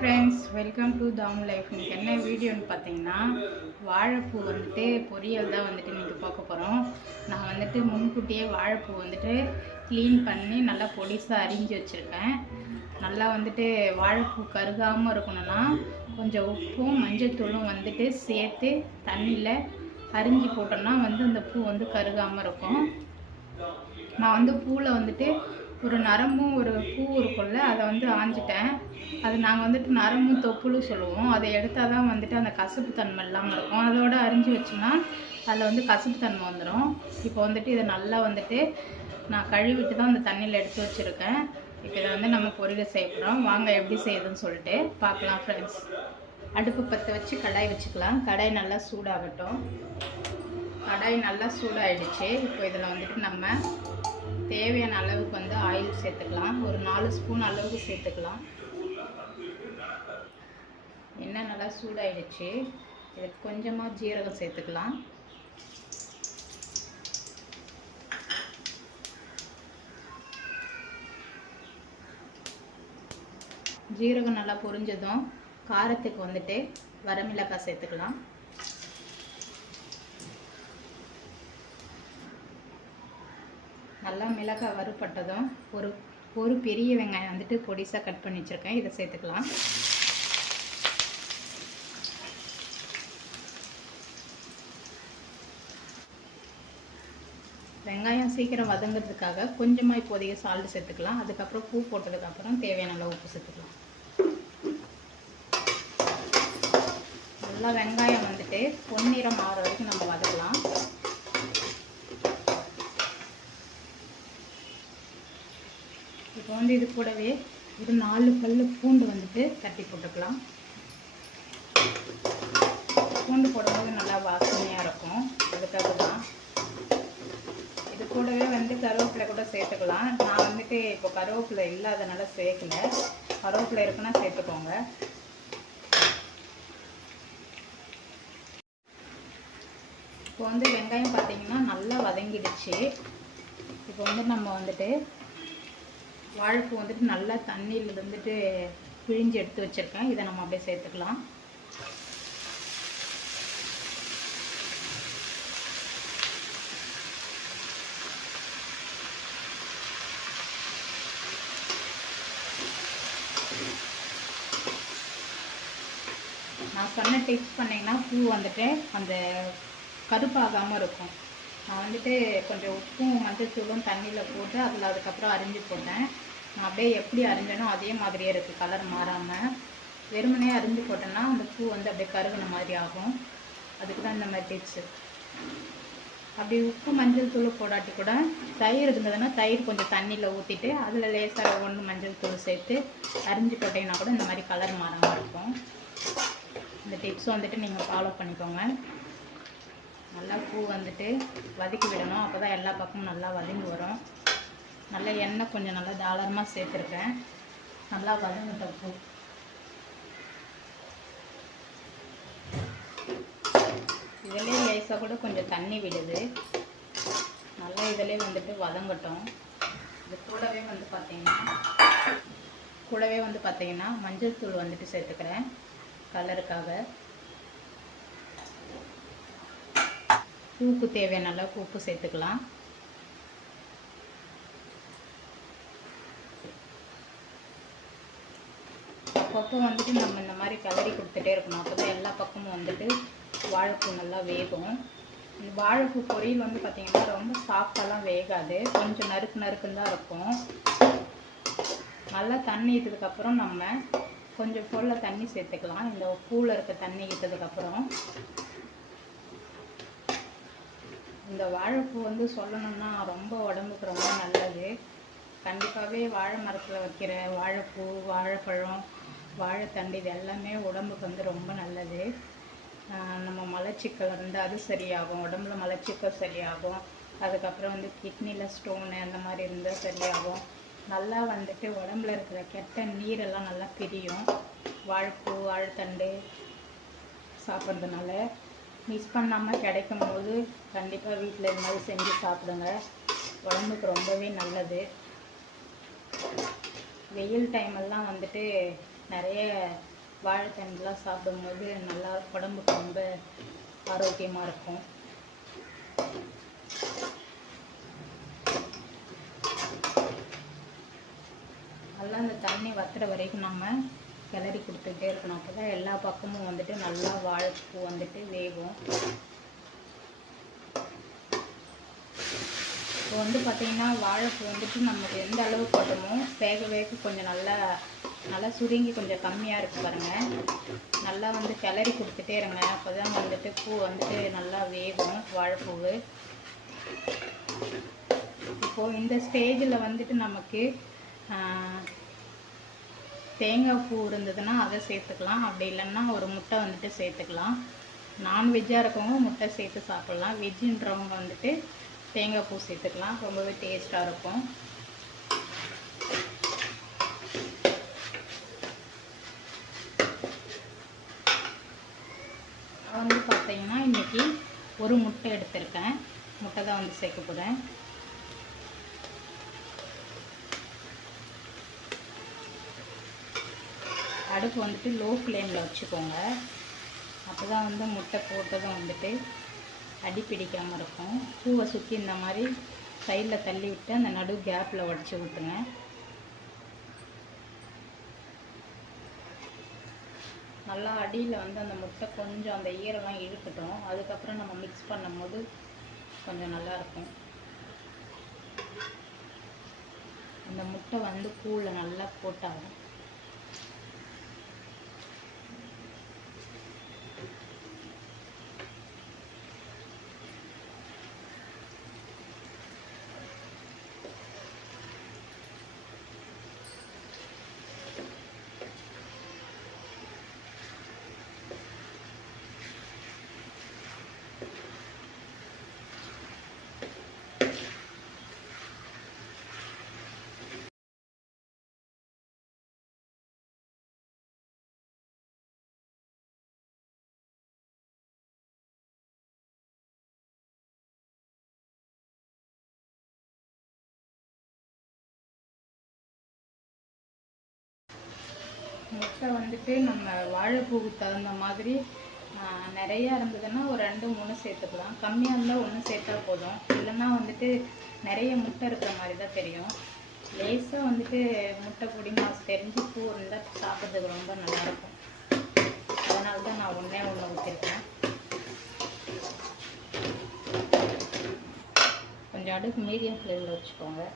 Friends, welcome to தாம் life. இன்றைக்கி என்ன வீடியோன்னு பார்த்தீங்கன்னா, வாழைப்பூ வந்துட்டு பொரியல் தான் வந்துட்டு இன்றைக்கி பார்க்க போகிறோம். நான் வந்துட்டு முன்கூட்டியே வாழைப்பூ வந்துட்டு க்ளீன் பண்ணி நல்லா பொடிசாக அரிஞ்சு வச்சுருக்கேன். நல்லா வந்துட்டு வாழைப்பூ கருகாமல் இருக்கணும்னா கொஞ்சம் உப்பும் மஞ்சள் தூளும் வந்துட்டு சேர்த்து தண்ணியில் அரிஞ்சு போட்டோம்னா அந்த பூ கருகாமல் இருக்கும். நான் பூவில் வந்துட்டு ஒரு நரம்பும் ஒரு பூ இருக்கும்ல, அதை ஆஞ்சிட்டேன். அது நாங்கள் நரம்பும் தொப்புளும் சொல்லுவோம். அதை எடுத்தால் தான் அந்த கசப்பு தன்மை இல்லாமல் இருக்கும். அதோடு அரிஞ்சு வச்சோம்னா அதில் கசப்பு தன்மை வந்துடும். இப்போ இதை நல்லா நான் கழுவிட்டு தான் அந்த தண்ணியில் எடுத்து வச்சுருக்கேன். இப்போ இதை நம்ம பொரியல் செய்ய போகிறோம். வாங்க எப்படி செய்யுதுன்னு சொல்லிட்டு பார்க்கலாம் ஃப்ரெண்ட்ஸ். அடுப்பு பற்ற வச்சு கடாய் வச்சுக்கலாம். கடாய் நல்லா சூடாகட்டும். கடாய் நல்லா சூடாகிடுச்சு. இப்போ இதில் நம்ம தேவையான அளவுக்கு ஆயில் சேர்த்துக்கலாம். ஒரு 4 ஸ்பூன் அளவுக்கு சேர்த்துக்கலாம். எண்ணெய் நல்லா சூடாயிடுச்சு. இதுக்கு கொஞ்சமாக ஜீரகம் சேர்த்துக்கலாம். ஜீரகம் நல்லா பொரிஞ்சதும் காரத்துக்கு வரமிளகாய் சேர்த்துக்கலாம். நல்லா மிளகாய் வறுபட்டதும் ஒரு பெரிய வெங்காயம் பொடிசாக கட் பண்ணி வச்சுருக்கேன். இதை சேர்த்துக்கலாம். வெங்காயம் சீக்கிரம் வதங்கிறதுக்காக கொஞ்சமாக இப்போதைய சால்ட் சேர்த்துக்கலாம். அதுக்கப்புறம் பூ போட்டதுக்கப்புறம் தேவையான அளவு உப்பு சேர்த்துக்கலாம். நல்லா வெங்காயம் பொன்னிறம் ஆகிற வரைக்கும் நம்ம வதக்கலாம். இப்போ இது கூடவே ஒரு 4 பல்லு பூண்டு தட்டி போட்டுக்கலாம். பூண்டு போடும்போது நல்லா வாசனையாக இருக்கும். அதுக்காக தான். இது கூடவே கருவேப்பிலை கூட சேர்த்துக்கலாம். நான் இப்போ கருவேப்பிலை இல்லாதனால சேர்க்கல. கருவேப்பிலை இருக்குன்னா சேர்த்துக்கோங்க. இப்போ வெங்காயம் பார்த்தீங்கன்னா நல்லா வதங்கிடுச்சு. இப்போ நம்ம வாழைப்பூ நல்லா தண்ணியில் பிழிஞ்சு எடுத்து வச்சுருக்கேன். இதை நம்ம அப்படியே சேர்த்துக்கலாம். நான் சொன்ன டிப்ஸ் பண்ணிங்கன்னா பூ அந்த கருப்பாகாமல் இருக்கும். நான் கொஞ்சம் உப்பும் மஞ்சள் தூளும் தண்ணியில் போட்டு அதில் அதுக்கப்புறம் அரிஞ்சு போட்டேன். நான் அப்படியே எப்படி அரிஞ்சனோ அதே மாதிரியே இருக்குது, கலர் மாறாமல். வெறுமனே அரிஞ்சு போட்டேன்னா அந்த பூ அப்படியே கருகுன மாதிரி ஆகும். அதுக்கு தான் இந்த மாதிரி டிப்ஸு. அப்படி உப்பு மஞ்சள் தூள் போடாட்டி கூட தயிர் இருந்ததுன்னா தயிர் கொஞ்சம் தண்ணியில் ஊற்றிட்டு அதில் லேசாக ஒன்று மஞ்சள் தூள் சேர்த்து அரிஞ்சு போட்டிங்கன்னா கூட இந்த மாதிரி கலர் மாறாமல் இருக்கும். இந்த டிப்ஸ் நீங்கள் ஃபாலோ பண்ணிக்கோங்க. நல்லா பூ வதக்கி விடணும். அப்போ தான் எல்லா பக்கமும் நல்லா வதங்கி வரும். நல்லா எண்ணெய் கொஞ்சம் நல்லா தாராளமாக சேர்த்துருக்கேன். நல்லா வதங்கிட்ட பூ. இதிலே லேசாக கூட கொஞ்சம் தண்ணி விடுது. நல்லா இதிலே வதங்கட்டும். இது கூடவே பார்த்தீங்கன்னா மஞ்சள் தூள் சேர்த்துக்கிறேன் கலருக்காக. பூக்கு தேவையான அளவுக்கு உப்பு சேர்த்துக்கலாம். அப்பப்போ நம்ம இந்த மாதிரி கலரி கொடுத்துட்டே இருக்கணும். அப்போ தான் எல்லா பக்கமும் வாழைப்பூ நல்லா வேகும். இந்த வாழைப்பூ பொரியல் பார்த்திங்கன்னா ரொம்ப சாஃப்டாலாம் வேகாது. கொஞ்சம் நறுக்குன்னு தான் இருக்கும். நல்லா தண்ணி இட்டதுக்கப்புறம் நம்ம கொஞ்சம் போல தண்ணி சேர்த்துக்கலாம். இந்த பூவில் இருக்க தண்ணி இட்டதுக்கப்புறம் இந்த வாழைப்பூ சொல்லணும்னா ரொம்ப உடம்புக்கு ரொம்ப நல்லது. கண்டிப்பாகவே வாழை மரத்தில் வைக்கிற வாழைப்பூ, வாழைப்பழம், வாழைத்தண்டு இது எல்லாமே உடம்புக்கு ரொம்ப நல்லது. நம்ம மலச்சிக்கல் அது சரியாகும். உடம்புல மலச்சிக்கல் சரியாகும். அதுக்கப்புறம் கிட்னியில் ஸ்டோனு அந்த மாதிரி இருந்தால் சரியாகும். நல்லா உடம்புல இருக்கிற கெட்ட நீரெல்லாம் நல்லா பிரியும். வாழைப்பூ வாழைத்தண்டு சாப்பிட்றதுனால மிஸ் பண்ணாமல் கிடைக்கும் போது கண்டிப்பாக வீட்டில் இது மாதிரி செஞ்சு சாப்பிடுங்க. உடம்புக்கு ரொம்பவே நல்லது. வெயில் டைமெல்லாம் நிறைய வாழைத்தண்டுலாம் சாப்பிடும்போது நல்லா உடம்புக்கு ரொம்ப ஆரோக்கியமாக இருக்கும். நல்லா அந்த தண்ணி வத்துற வரைக்கும் நம்ம கிளறி கொடுத்துக்கிட்டே இருக்கணும். அப்போ தான் எல்லா பக்கமும் வந்துட்டு நல்லா வாழைப்பூ வந்துட்டு வேகும். இப்போ வந்து பார்த்திங்கன்னா வாழைப்பூ வந்துட்டு நமக்கு எந்த அளவு போட்டோமோ வேக வேக கொஞ்சம் நல்லா சுருங்கி கொஞ்சம் கம்மியாக இருக்குது பாருங்கள். நல்லா வந்து கிளறி கொடுத்துட்டே இருங்க. அப்போ தான் வந்துட்டு பூ வந்துட்டு நல்லா வேகும் வாழைப்பூவு. இப்போது இந்த ஸ்டேஜில் வந்துட்டு நமக்கு தேங்காய் பூ இருந்ததுன்னா அதை சேர்த்துக்கலாம். அப்படி இல்லைன்னா ஒரு முட்டை வந்துட்டு சேர்த்துக்கலாம். நான்வெஜ்ஜாக இருக்கவங்க முட்டை சேர்த்து சாப்பிட்லாம். வெஜ்ஜுன்றவங்க வந்துட்டு தேங்காய் பூ சேர்த்துக்கலாம். ரொம்பவே டேஸ்ட்டாக இருக்கும். நான் வந்து பார்த்தீங்கன்னா இன்றைக்கி ஒரு முட்டை எடுத்திருக்கேன். முட்டை தான் வந்து சேர்க்க போகிறேன். அடுப்பு வந்துட்டு லோ ஃப்ளேமில் வச்சுக்கோங்க. அப்போ தான் வந்து முட்டை போட்டதும் வந்துட்டு அடி பிடிக்காமல் இருக்கும். பூவை சுற்றி இந்த மாதிரி சைடில் தள்ளி விட்டு அந்த நடு கேப்பில் உடச்சி விட்டுங்க. நல்லா அடியில் வந்து அந்த முட்டை கொஞ்சம் அந்த ஈரம்லாம் இழுக்கட்டும். அதுக்கப்புறம் நம்ம மிக்ஸ் பண்ணும்போது கொஞ்சம் நல்லாயிருக்கும். அந்த முட்டை வந்து பூவில் நல்லா போட்டாகும். முட்டை வந்துட்டு நம்ம வாழைப்பூவுக்கு தகுந்த மாதிரி நிறையா இருந்ததுன்னா ஒரு 2-3 சேர்த்துக்கலாம். கம்மியாக இருந்தால் 1 சேர்த்தா போதும். இல்லைன்னா வந்துட்டு நிறைய முட்டை இருக்கிற மாதிரி தான் தெரியும். லேசாக வந்துட்டு முட்டை பொடி மாசு தெரிஞ்சு பூ இருந்தால் சாப்பிட்றதுக்கு ரொம்ப நல்லாயிருக்கும். அதனால தான் நான் 1 ஊற்றிருக்கேன். கொஞ்சம் அடுப்பு மீடியம் ஃப்ளேமில் வச்சுக்கோங்க.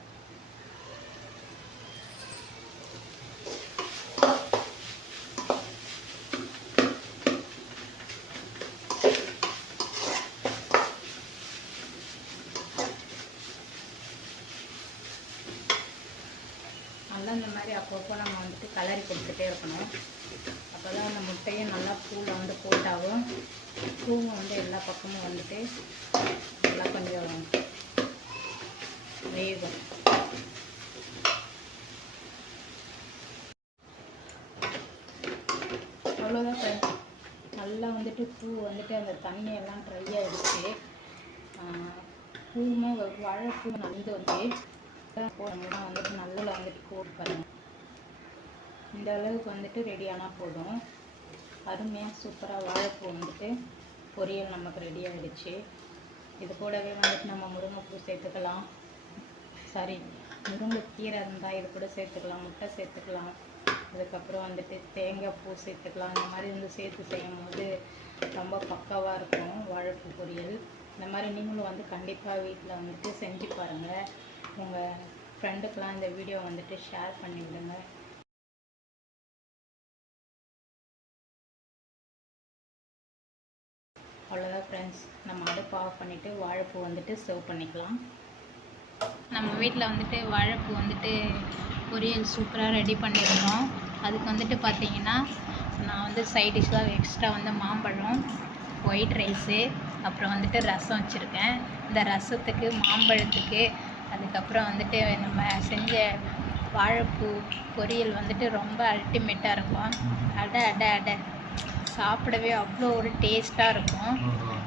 நல்லா இந்த மாதிரி அப்பப்போ நம்ம வந்துட்டு கலரி கொடுத்துட்டே இருக்கணும். அப்போ தான் அந்த முட்டையும் நல்லா பூவில் வந்து போட்டாலும் பூவும் வந்து எல்லா பக்கமும் வந்துட்டு நல்லா கொஞ்சம் வேகும். அவ்வளோதான் ஃப்ரெண்ட்ஸ். நல்லா வந்துட்டு பூ வந்துட்டு அந்த தண்ணியெல்லாம் ட்ரை ஆகிடுச்சு. பூவுமே வாழைப்பூ நனைந்து வந்து போடணும்னா வந்துட்டு நல்லா வந்துட்டு போட்டு பாருங்கள். இந்த அளவுக்கு வந்துட்டு ரெடியானால் போதும். அருமையாக சூப்பராக வாழைப்பூ வந்துட்டு பொரியல் நமக்கு ரெடி ஆகிடுச்சு. இது கூடவே வந்துட்டு நம்ம முருங்கைப்பூ சேர்த்துக்கலாம். முருங்கைக்கீரை இருந்தால் இது கூட சேர்த்துக்கலாம். முட்டை சேர்த்துக்கலாம். அதுக்கப்புறம் வந்துட்டு தேங்காய் பூ சேர்த்துக்கலாம். இந்த மாதிரி வந்து சேர்த்து செய்யும் போது ரொம்ப பக்காவாக இருக்கும் வாழைப்பூ பொரியல். இந்த மாதிரி நீங்களும் வந்து கண்டிப்பாக வீட்டில் வந்துட்டு செஞ்சு பாருங்கள். உங்கள் ஃப்ரெண்டுக்கெலாம் இந்த வீடியோ வந்துட்டு ஷேர் பண்ணி விடுங்க. அவ்வளோதான் ஃப்ரெண்ட்ஸ். நம்ம அடுப்பு ஆஃப் பண்ணிவிட்டு வாழைப்பூ வந்துட்டு சர்வ் பண்ணிக்கலாம். நம்ம வீட்டில் வந்துட்டு வாழைப்பூ வந்துட்டு பொரியல் சூப்பராக ரெடி பண்ணியிருக்கோம். அதுக்கு வந்துட்டு பார்த்திங்கன்னா நான் வந்து சைட் டிஷ்ஷாக எக்ஸ்ட்ரா வந்து மாம்பழம், ஒயிட் ரைஸு, அப்புறம் வந்துட்டு ரசம் வச்சுருக்கேன். இந்த ரசத்துக்கு மாம்பழத்துக்கு அதுக்கப்புறம் வந்துட்டு நம்ம செஞ்ச வாழைப்பூ பொரியல் வந்துட்டு ரொம்ப அல்டிமேட்டாக இருக்கும். அடை சாப்பிடவே அவ்வளோ ஒரு டேஸ்ட்டாக இருக்கும்.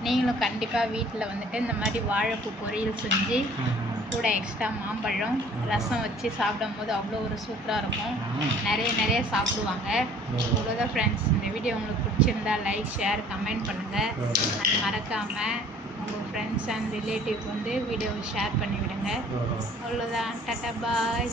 நீங்களும் கண்டிப்பாக வீட்டில் வந்துட்டு இந்த மாதிரி வாழைப்பூ பொரியல் செஞ்சு கூட எக்ஸ்ட்ரா மாம்பழம் ரசம் வச்சு சாப்பிடும்போது அவ்வளோ ஒரு சூப்பராக இருக்கும். நிறைய சாப்பிடுவாங்க. அவ்வளோதான் ஃப்ரெண்ட்ஸ். இந்த வீடியோ உங்களுக்கு பிடிச்சிருந்தா லைக் ஷேர் கமெண்ட் பண்ணுங்கள். அது மறக்காமல் உங்கள் ஃப்ரெண்ட்ஸ் அண்ட் ரிலேட்டிவ் வந்து வீடியோவை ஷேர் பண்ணி விடுங்க. அவ்வளோதான். டாட்டா பாய்.